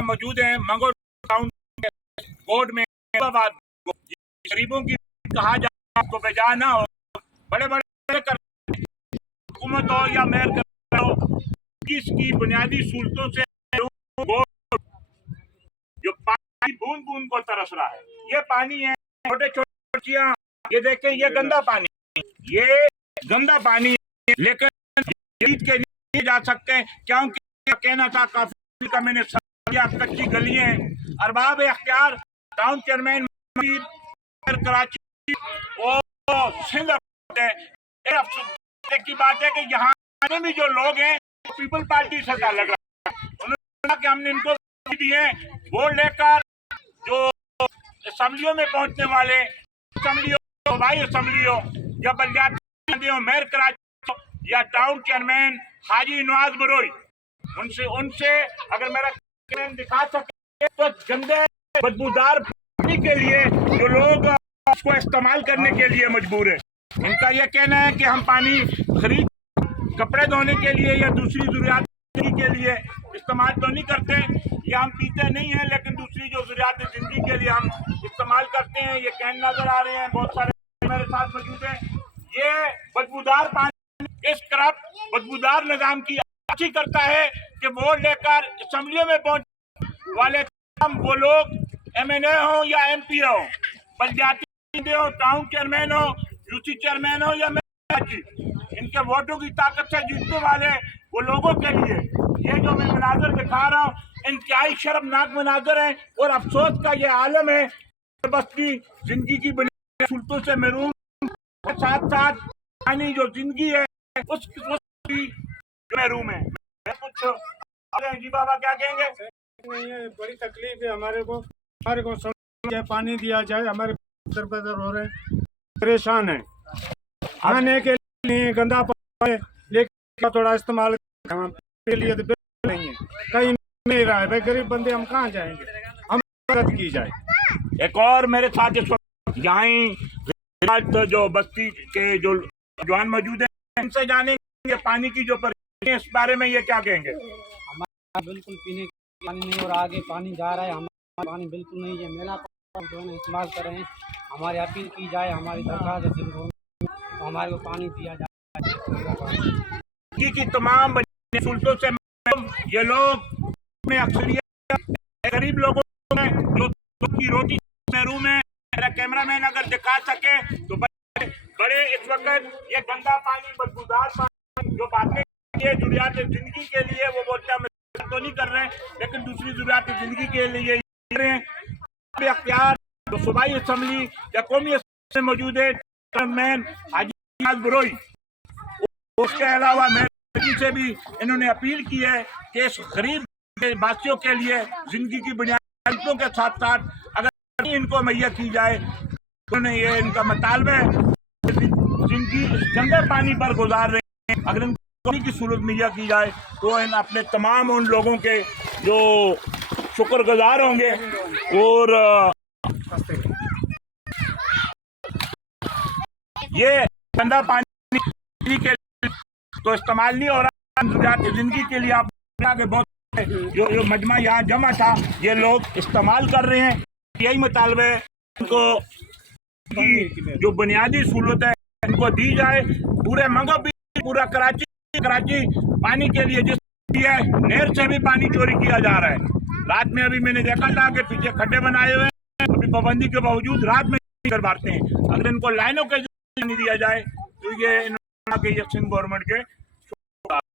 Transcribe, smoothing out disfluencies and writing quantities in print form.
موجود ہیں منگو town board میں غریبوں کی کہا جائے آپ کو بجا نہ ہو بڑے بڑے حکومت ہو یا میئر ہو اس کی بنیادی سہولتوں سے جو پانی بوند بوند کو ترس رہا ہے یہ پانی ہے چھوٹے چھوٹے بچیاں یہ دیکھیں یہ گندا پانی ہے لیکن کے لیے جا سکتے ہیں کیونکہ کہنا تھا کافی کا میں نے کچی گلیاں ہیں ارباب اختیار ٹاؤن چیئرمین کراچی اور سندھ کی بات ہے کہ یہاں بھی جو لوگ ہیں پیپل پارٹی سے تعلق رکھتے ہیں انہوں نے کہا کہ ہم نے ان کو دیے ووٹ لے کر جو اسمبلیوں میں پہنچنے والے اسمبلیوں بھائی اسمبلیوں یا بلدیاتی ہو میئر کراچی یا ٹاؤن چیئرمین حاجی نواز بروئی ان سے اگر میرا دکھا سکے تو گندے بدبودار پانی کے لیے جو لوگ اس کو استعمال کرنے کے لیے مجبور ہے ان کا یہ کہنا ہے کہ ہم پانی خرید کپڑے دھونے کے لیے یا دوسری ضروریات کے لیے استعمال تو نہیں کرتے یا ہم پیتے نہیں ہیں لیکن دوسری جو ضروریات زندگی کے لیے ہم استعمال کرتے ہیں یہ کین نظر آ رہے ہیں بہت سارے میرے ساتھ موجود ہیں یہ بدبودار پانی اس کرپٹ بدبودار نظام کی اچھی کرتا ہے کہ ووٹ لے کر اسمبلیوں میں پہنچ والے وہ لوگ ایم این اے ہوں یا ایم پی ہوں بلدیاتی ہو ٹاؤن چیئرمین ہو یو سی چیئرمین ہو یا ان کے ووٹوں کی طاقت سے جیتنے والے وہ لوگوں کے لیے یہ جو میں مناظر دکھا رہا ہوں انتہائی شرمناک مناظر ہیں اور افسوس کا یہ عالم ہے بستی زندگی کی بنیادی سہولتوں سے محروم ساتھ ساتھ پانی جو زندگی ہے اس کی محروم ہے جی بابا کیا کہیں گے یہ بڑی تکلیف ہے ہمارے کو پانی دیا جائے ہمارے در بدر ہو رہے ہیں پریشان ہیں آنے کے لیے گندا پانی لیکن تھوڑا استعمال کے لیے تو بالکل نہیں ہے کہیں نہیں رہا ہے بھائی غریب بندے ہم کہاں جائیں گے ہم مدد کی جائے ایک اور میرے ساتھ اس وقت یہاں جو بستی کے جو جوان موجود ہیں ان سے جانیں گے پانی کی جو اس بارے میں یہ کیا کہیں گے ہمارا بالکل پینے کا پانی نہیں اور آگے پانی جا رہا ہے ہمارا پانی بالکل نہیں ہے میلا جو ہے استعمال کر رہے ہیں ہماری اپیل کی جائے ہماری درخواست ہے ہمارے کو پانی دیا جائے کی تمام سہولتوں سے یہ لوگ میں اکثریت غریب لوگوں میں جو کی روٹی محروم ہے میرا کیمرہ مین اگر دکھا سکے تو بڑے اس وقت یہ گندا پانی بدبودار پانی جو باتیں ضروریات زندگی کے لیے وہ بولتا ہے تو نہیں کر رہے ہیں لیکن دوسری ضروریات زندگی کے لیے کر رہے ہیں اختیار جو صوبائی اسمبلی یا قومی اسمبلی میں موجود ہے چیئرمین حاجی نواز بروئی اس کے علاوہ میئر سے بھی انہوں نے اپیل کی ہے کہ اس غریب باسیوں کے لیے زندگی کی بنیادوں کے ساتھ ساتھ اگر ان کو مہیا کی جائے انہیں یہ ان کا مطالبہ ہے زندگی گندے پانی پر گزار رہے ہیں اگر ان کو کی صورت مہیا کی جائے تو ان اپنے تمام ان لوگوں کے جو شکر گزار ہوں گے اور یہ گندا پانی کے تو استعمال نہیں ہو رہا زندگی کے لیے آپ بہت جو مجمع یہاں جمع تھا یہ لوگ استعمال کر رہے ہیں یہی مطالبہ ہے ان کو جو بنیادی سہولت ہے ان کو دی جائے پورے منگو بھی پورا کراچی پانی کے لیے جس ہے نہر سے بھی پانی چوری کیا جا رہا ہے رات میں ابھی میں نے دیکھا تھا کہ پیچھے کھڈے بنائے ہوئے ہیں ابھی پابندی کے باوجود رات میں کر بارتے ہیں اگر ان کو لائنوں کے نہیں دیا جائے تو یہ سندھ گورنمنٹ کے